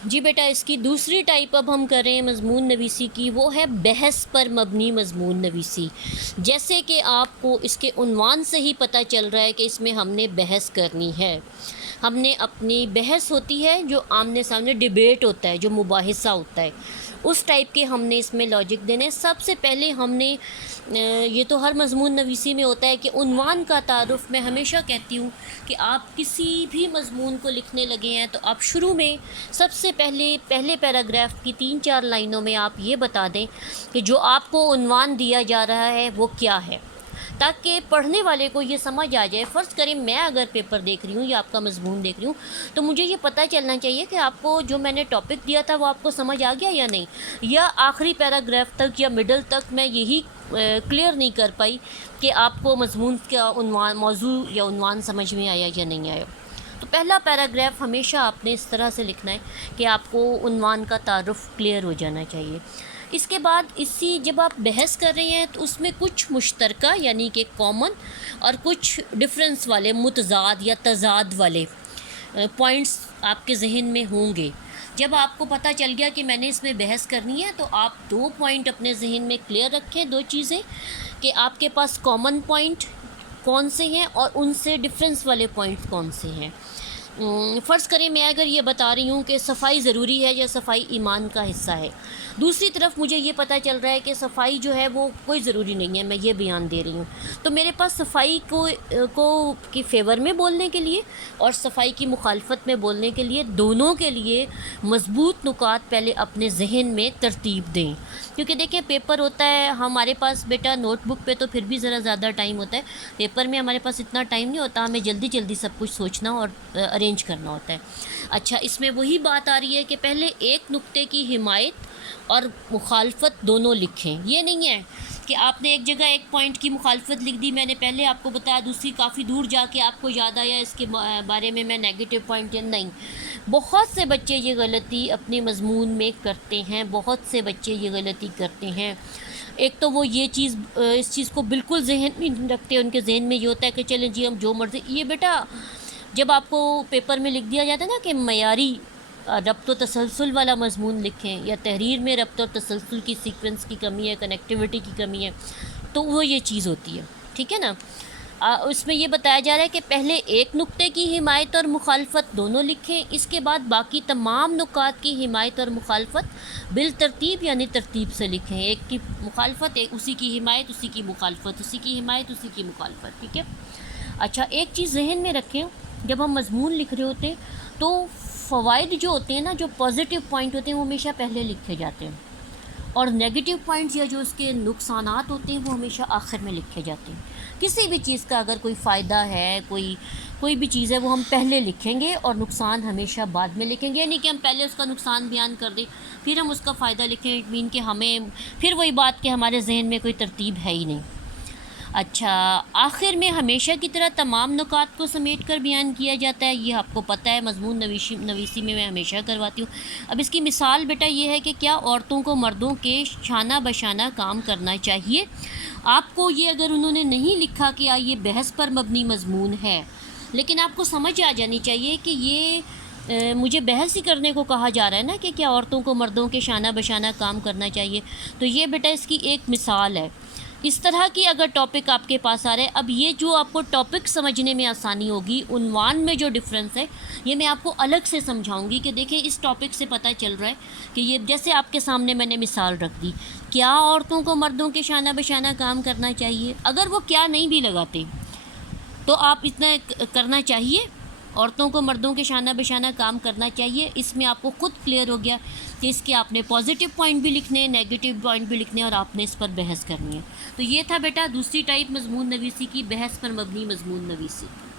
جی بیٹا، اس کی دوسری ٹائپ اب ہم کر رہے ہیں مضمون نویسی کی، وہ ہے بحث پر مبنی مضمون نویسی۔ جیسے کہ آپ کو اس کے عنوان سے ہی پتہ چل رہا ہے کہ اس میں ہم نے بحث کرنی ہے، ہم نے اپنی بحث ہوتی ہے جو آمنے سامنے ڈیبیٹ ہوتا ہے، جو مباحثہ ہوتا ہے، اس ٹائپ کے ہم نے اس میں لاجک دینے۔ سب سے پہلے ہم نے یہ تو ہر مضمون نویسی میں ہوتا ہے کہ عنوان کا تعارف، میں ہمیشہ کہتی ہوں کہ آپ کسی بھی مضمون کو لکھنے لگے ہیں تو آپ شروع میں سب سے پہلے پیراگراف کی 3-4 لائنوں میں آپ یہ بتا دیں کہ جو آپ کو عنوان دیا جا رہا ہے وہ کیا ہے، تاکہ پڑھنے والے کو یہ سمجھ آ جائے۔ فرض کریں میں اگر پیپر دیکھ رہی ہوں یا آپ کا مضمون دیکھ رہی ہوں تو مجھے یہ پتہ چلنا چاہیے کہ آپ کو جو میں نے ٹاپک دیا تھا وہ آپ کو سمجھ آ گیا یا نہیں، یا آخری پیراگراف تک یا مڈل تک میں یہی کلیئر نہیں کر پائی کہ آپ کو مضمون کا عنوان، موضوع یا عنوان سمجھ میں آیا یا نہیں آیا۔ تو پہلا پیراگراف ہمیشہ آپ نے اس طرح سے لکھنا ہے کہ آپ کو عنوان کا تعارف کلیئر ہو جانا چاہیے۔ اس کے بعد جب آپ بحث کر رہے ہیں تو اس میں کچھ مشترکہ یعنی کہ کامن اور کچھ ڈفرینس والے، متضاد یا تضاد والے پوائنٹس آپ کے ذہن میں ہوں گے۔ جب آپ کو پتہ چل گیا کہ میں نے اس میں بحث کرنی ہے تو آپ 2 پوائنٹ اپنے ذہن میں کلیئر رکھیں، 2 چیزیں، کہ آپ کے پاس کامن پوائنٹ کون سے ہیں اور ان سے ڈفرینس والے پوائنٹس کون سے ہیں۔ فرض کریں میں اگر یہ بتا رہی ہوں کہ صفائی ضروری ہے یا صفائی ایمان کا حصہ ہے، دوسری طرف مجھے یہ پتہ چل رہا ہے کہ صفائی جو ہے وہ کوئی ضروری نہیں ہے، میں یہ بیان دے رہی ہوں، تو میرے پاس صفائی کو کی فیور میں بولنے کے لیے اور صفائی کی مخالفت میں بولنے کے لیے، دونوں کے لیے مضبوط نکات پہلے اپنے ذہن میں ترتیب دیں۔ کیونکہ دیکھیں پیپر ہوتا ہے ہمارے پاس بیٹا، نوٹ بک پہ تو پھر بھی ذرا زیادہ ٹائم ہوتا ہے، پیپر میں ہمارے پاس اتنا ٹائم نہیں ہوتا، ہمیں جلدی جلدی سب کچھ سوچنا اور ارینج کرنا ہوتا ہے۔ اچھا، اس میں وہی بات آ رہی ہے کہ پہلے ایک نقطے کی حمایت اور مخالفت دونوں لکھیں۔ یہ نہیں ہے کہ آپ نے ایک جگہ ایک پوائنٹ کی مخالفت لکھ دی، میں نے پہلے آپ کو بتایا، دوسری کافی دور جا کے آپ کو یاد آیا اس کے بارے میں نیگیٹو پوائنٹ نہیں۔ بہت سے بچے یہ غلطی اپنے مضمون میں کرتے ہیں، بہت سے بچے یہ غلطی کرتے ہیں۔ ایک تو وہ اس چیز کو بالکل ذہن میں نہیں رکھتے، ان کے ذہن میں یہ ہوتا ہے کہ چلیں جی ہم جو مرضی، یہ بیٹا جب آپ کو پیپر میں لکھ دیا جاتا ہے نا کہ معیاری ربط و تسلسل والا مضمون لکھیں، یا تحریر میں ربط اور تسلسل کی سیکوینس کی کمی ہے، کنیکٹیوٹی کی کمی ہے، تو وہ یہ چیز ہوتی ہے، ٹھیک ہے نا۔ اس میں یہ بتایا جا رہا ہے کہ پہلے ایک نقطے کی حمایت اور مخالفت دونوں لکھیں، اس کے بعد باقی تمام نکات کی حمایت اور مخالفت بالترتیب یعنی ترتیب سے لکھیں، ایک کی مخالفت اسی کی حمایت، اسی کی مخالفت، اسی کی حمایت، اسی کی مخالفت، ٹھیک ہے۔ اچھا، ایک چیز ذہن میں رکھیں، جب ہم مضمون لکھ رہے ہوتے ہیں تو فوائد جو ہوتے ہیں نا، جو پازیٹیو پوائنٹ ہوتے ہیں وہ ہمیشہ پہلے لکھے جاتے ہیں، اور نیگیٹو پوائنٹس یا جو اس کے نقصانات ہوتے ہیں وہ ہمیشہ آخر میں لکھے جاتے ہیں۔ کسی بھی چیز کا اگر کوئی فائدہ ہے، کوئی بھی چیز ہے، وہ ہم پہلے لکھیں گے اور نقصان ہمیشہ بعد میں لکھیں گے، یعنی کہ ہم پہلے اس کا نقصان بیان کر دیں پھر ہم اس کا فائدہ لکھیں، اٹ مین کہ ہمیں پھر وہی بات کہ ہمارے ذہن میں کوئی ترتیب ہے ہی نہیں۔ اچھا، آخر میں ہمیشہ کی طرح تمام نکات کو سمیٹ کر بیان کیا جاتا ہے، یہ آپ کو پتہ ہے، مضمون نویسی میں ہمیشہ کرواتی ہوں۔ اب اس کی مثال بیٹا یہ ہے کہ کیا عورتوں کو مردوں کے شانہ بشانہ کام کرنا چاہیے؟ آپ کو یہ اگر انہوں نے نہیں لکھا کہ یہ بحث پر مبنی مضمون ہے، لیکن آپ کو سمجھ آ جانی چاہیے کہ یہ مجھے بحث ہی کرنے کو کہا جا رہا ہے نا کہ کیا عورتوں کو مردوں کے شانہ بشانہ کام کرنا چاہیے، تو یہ بیٹا اس کی ایک مثال ہے۔ اس طرح کی اگر ٹاپک آپ کے پاس آ رہا ہے، اب یہ جو آپ کو ٹاپک سمجھنے میں آسانی ہوگی، عنوان میں جو ڈفرینس ہے یہ میں آپ کو الگ سے سمجھاؤں گی کہ دیکھیں اس ٹاپک سے پتہ چل رہا ہے کہ یہ جیسے آپ کے سامنے میں نے مثال رکھ دی، کیا عورتوں کو مردوں کے شانہ بشانہ کام کرنا چاہیے، اگر وہ کیا نہیں بھی لگاتے تو آپ اتنا کرنا چاہیے، عورتوں کو مردوں کے شانہ بشانہ کام کرنا چاہیے، اس میں آپ کو خود کلیئر ہو گیا کہ اس کے آپ نے پازیٹیو پوائنٹ بھی لکھنے ہیں، نیگیٹو پوائنٹ بھی لکھنے ہیں، اور آپ نے اس پر بحث کرنی ہے۔ تو یہ تھا بیٹا دوسری ٹائپ مضمون نویسی کی، بحث پر مبنی مضمون نویسی۔